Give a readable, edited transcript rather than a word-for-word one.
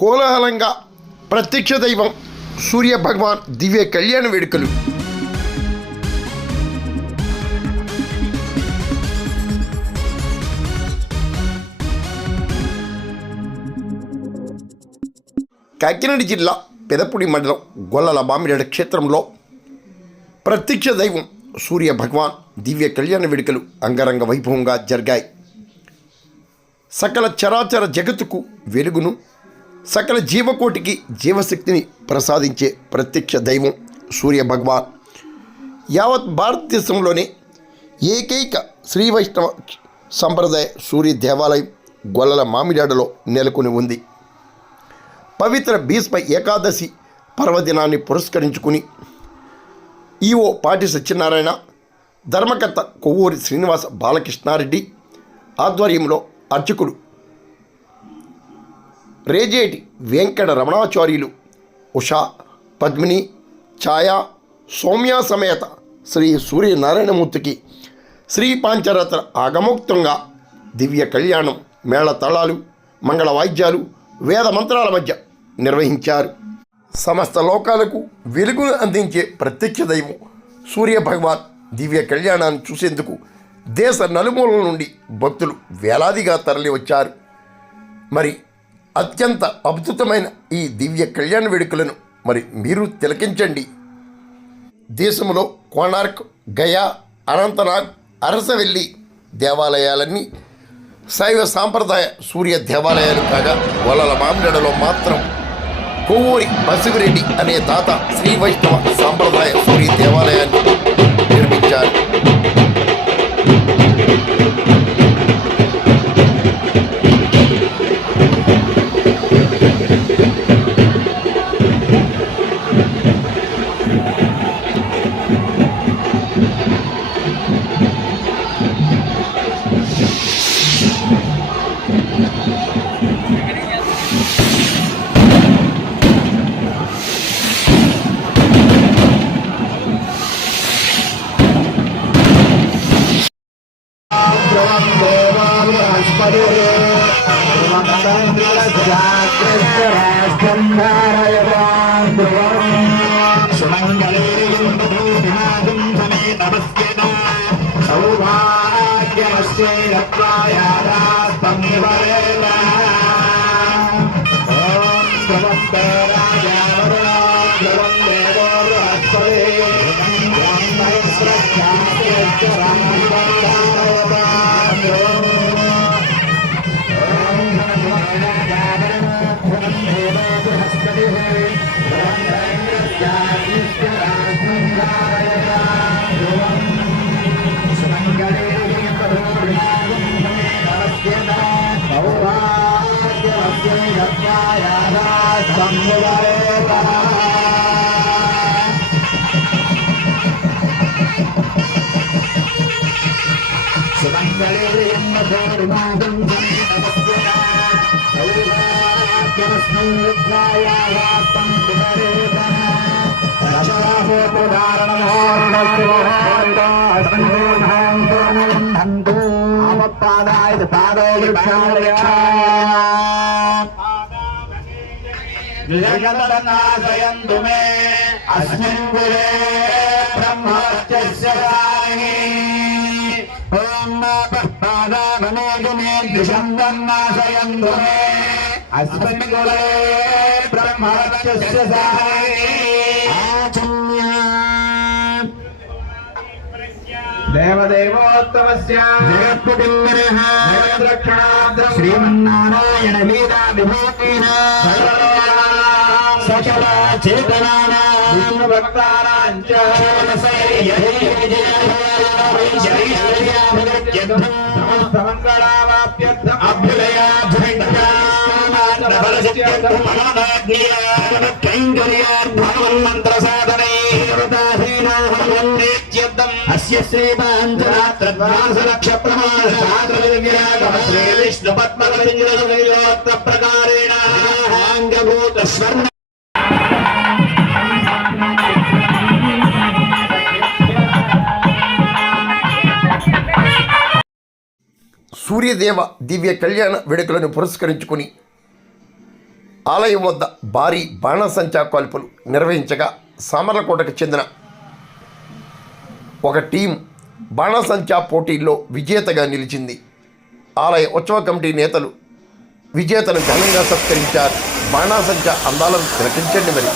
కోలాహలంగా ప్రత్యక్ష దైవం సూర్య భగవాన్ దివ్య కళ్యాణ వేడుకలు. కాకినాడ జిల్లా పెదపూడి మండలం గొల్లల మామిడాడ క్షేత్రంలో ప్రత్యక్ష దైవం సూర్య భగవాన్ దివ్య కళ్యాణ వేడుకలు అంగరంగ వైభవంగా జరిగాయి. సకల చరాచర జగత్తుకు వెలుగును, సకల జీవకోటికి జీవశక్తిని ప్రసాదించే ప్రత్యక్ష దైవం సూర్య భగవాన్ యావత్ భారతదేశంలోనే ఏకైక శ్రీ వైష్ణవ సంప్రదాయ సూర్య దేవాలయం గొల్లల మామిడాడలో నెలకొని ఉంది. పవిత్ర భీష్మ ఏకాదశి పర్వదినాన్ని పురస్కరించుకుని ఈవో పాటి సత్యనారాయణ, ధర్మకర్త కొవ్వూరి శ్రీనివాస బాలకృష్ణారెడ్డి ఆధ్వర్యంలో అర్చకుడు రేజేటి వెంకట రమణాచార్యులు, ఉషా, పద్మిని, ఛాయా, సౌమ్య సమేత శ్రీ సూర్యనారాయణమూర్తికి శ్రీ పాంచరత్న ఆగమోక్తంగా దివ్య కళ్యాణం మేళతాళాలు, మంగళ వాయిద్యాలు, వేద మంత్రాల మధ్య నిర్వహించారు. సమస్త లోకాలకు వెలుగును అందించే ప్రత్యక్ష దైవం సూర్య భగవాన్ దివ్య కళ్యాణాన్ని చూసేందుకు దేశ నలుమూలల నుండి భక్తులు వేలాదిగా తరలి వచ్చారు. మరి అత్యంత అద్భుతమైన ఈ దివ్య కళ్యాణ వేడుకలను మరి మీరు తిలకించండి. దేశంలో కోణార్క్, గయా, అనంతనాగ్, అరసవెల్లి దేవాలయాలన్నీ శైవ సాంప్రదాయ సూర్య దేవాలయాలు కాగా గొల్లల మామిడాడలో మాత్రం కొవ్వూరి బసివిరెడ్డి అనే తాత శ్రీ వైష్ణవ సాంప్రదాయ సూర్య దేవాలయాన్ని నిర్మించారు. जगन्नाथयन्तु मे अस्मिन् कुले ब्रह्मवर्चस्य सारिणी ॐ पादामनेगुणे द्विषन्दन्नाशयन्तु मे अस्मिन् कुले ब्रह्मवर्चस्य सारिणी देवदेवोत्तमस्य जगत्पतिर्मनः जगद्रक्षणाद्रं श्रीमन्नारायण लीला विभूतिना सकल चेतनानां भक्तानां च समस्तमङ्गलावाप्यर्थम् अस्य श्रीमाञ्जनात्रद्वांसलक्ष प्रमाण श्री विष्णु पद्मविंद्र प्रकारेण अंगभूत स्वर्ण సూర్యదేవ దివ్య కళ్యాణ వేడుకలను పురస్కరించుకుని ఆలయం వద్ద భారీ బాణసంచా కాల్పులు నిర్వహించగా సామర్లకోటకు చెందిన ఒక టీం బాణసంచా పోటీల్లో విజేతగా నిలిచింది. ఆలయ ఉత్సవ కమిటీ నేతలు విజేతను ఘనంగా సత్కరించారు. బాణాసంచా అందాలను తిలకించండి మరి.